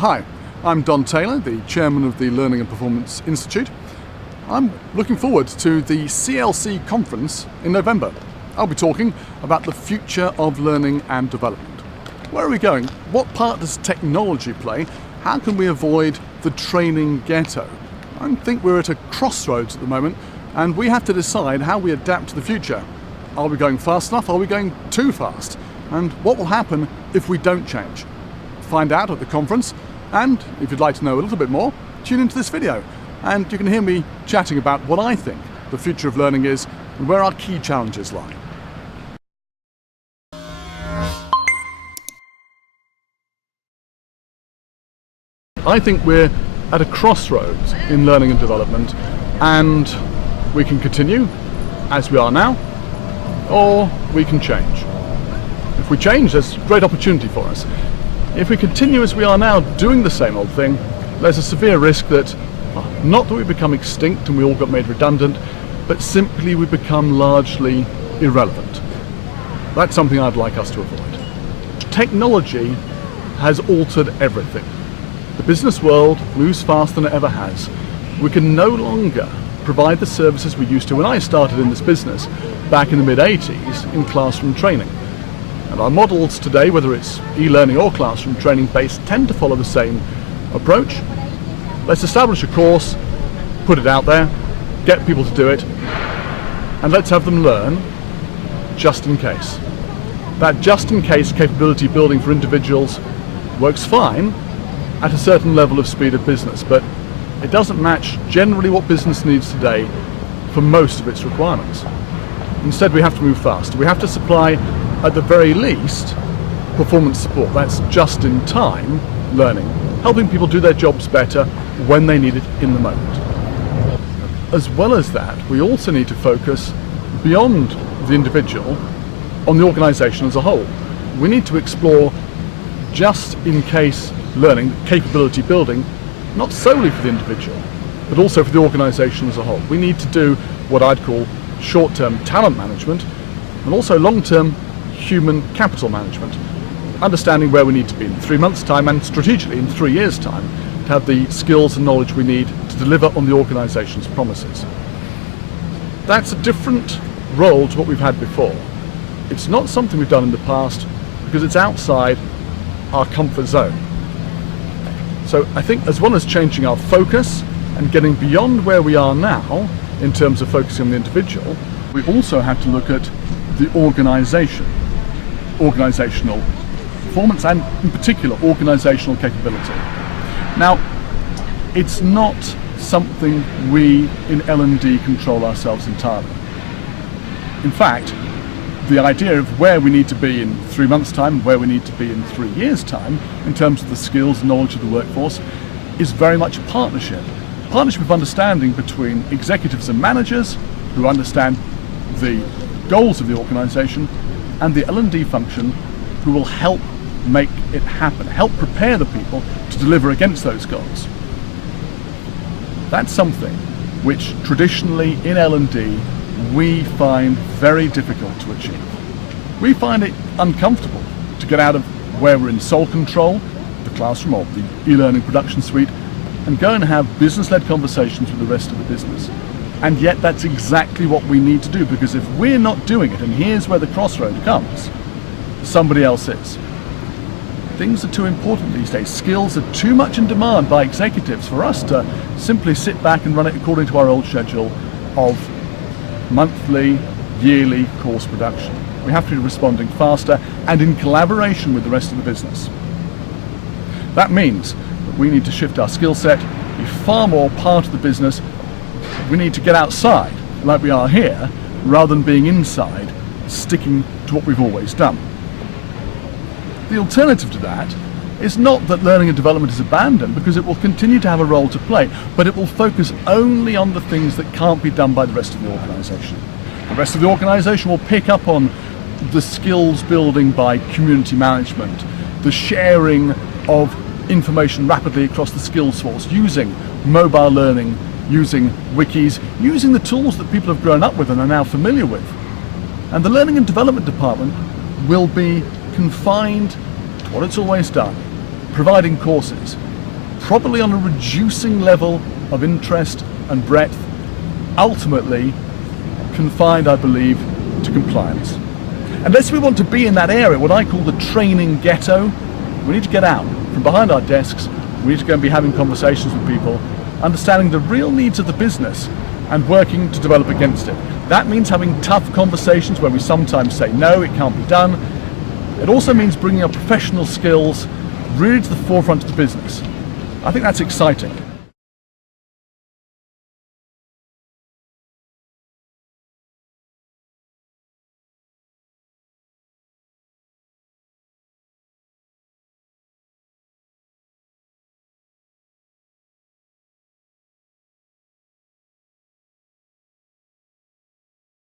Hi, I'm Don Taylor, the Chairman of the Learning and Performance Institute. I'm looking forward to the CLC conference in November. I'll be talking about the future of learning and development. Where are we going? What part does technology play? How can we avoid the training ghetto? I think we're at a crossroads at the moment, and we have to decide how we adapt to the future. Are we going fast enough? Are we going too fast? And what will happen if we don't change? Find out at the conference, and if you'd like to know a little bit more, tune into this video and you can hear me chatting about what I think the future of learning is and where our key challenges lie. I think we're at a crossroads in learning and development, and we can continue as we are now, or we can change. If we change, there's great opportunity for us. If we continue as we are now, doing the same old thing, there's a severe risk that, not that we become extinct and we all got made redundant, but simply we become largely irrelevant. That's something I'd like us to avoid. Technology has altered everything. The business world moves faster than it ever has. We can no longer provide the services we used to when I started in this business back in the mid-80s in classroom training. And our models today, whether it's e-learning or classroom training based, tend to follow the same approach. Let's establish a course, put it out there, get people to do it, and let's have them learn just in case. That just in case capability building for individuals works fine at a certain level of speed of business, but it doesn't match generally what business needs today for most of its requirements. Instead, we have to move fast. We have to supply, at the very least, performance support. That's just-in-time learning, helping people do their jobs better when they need it in the moment. As well as that, we also need to focus beyond the individual on the organisation as a whole. We need to explore just-in-case learning, capability building, not solely for the individual, but also for the organisation as a whole. We need to do what I'd call short-term talent management and also long-term human capital management, understanding where we need to be in 3 months' time and strategically in 3 years' time to have the skills and knowledge we need to deliver on the organisation's promises. That's a different role to what we've had before. It's not something we've done in the past because it's outside our comfort zone. So I think as well as changing our focus and getting beyond where we are now in terms of focusing on the individual, we also have to look at the organisational performance and in particular organisational capability. Now, it's not something we in L&D control ourselves entirely. In fact, the idea of where we need to be in 3 months' time, where we need to be in 3 years' time, in terms of the skills and knowledge of the workforce, is very much a partnership. Partnership of understanding between executives and managers who understand the goals of the organisation and the L&D function who will help make it happen, help prepare the people to deliver against those goals. That's something which traditionally in L&D we find very difficult to achieve. We find it uncomfortable to get out of where we're in sole control, the classroom or the e-learning production suite, and go and have business-led conversations with the rest of the business. And yet that's exactly what we need to do, because if we're not doing it, and here's where the crossroad comes, somebody else is. Things are too important these days. Skills are too much in demand by executives for us to simply sit back and run it according to our old schedule of monthly, yearly course production. We have to be responding faster and in collaboration with the rest of the business. That means that we need to shift our skill set, be far more part of the business. We need to get outside, like we are here, rather than being inside, sticking to what we've always done. The alternative to that is not that learning and development is abandoned, because it will continue to have a role to play, but it will focus only on the things that can't be done by the rest of the organisation. The rest of the organisation will pick up on the skills building by community management, the sharing of information rapidly across the skills force, using mobile learning, using wikis, using the tools that people have grown up with and are now familiar with. And the learning and development department will be confined to what it's always done, providing courses, probably on a reducing level of interest and breadth, ultimately confined, I believe, to compliance. Unless we want to be in that area, what I call the training ghetto, we need to get out from behind our desks. We need to go and be having conversations with people, understanding the real needs of the business and working to develop against it. That means having tough conversations where we sometimes say, no, it can't be done. It also means bringing our professional skills really to the forefront of the business. I think that's exciting.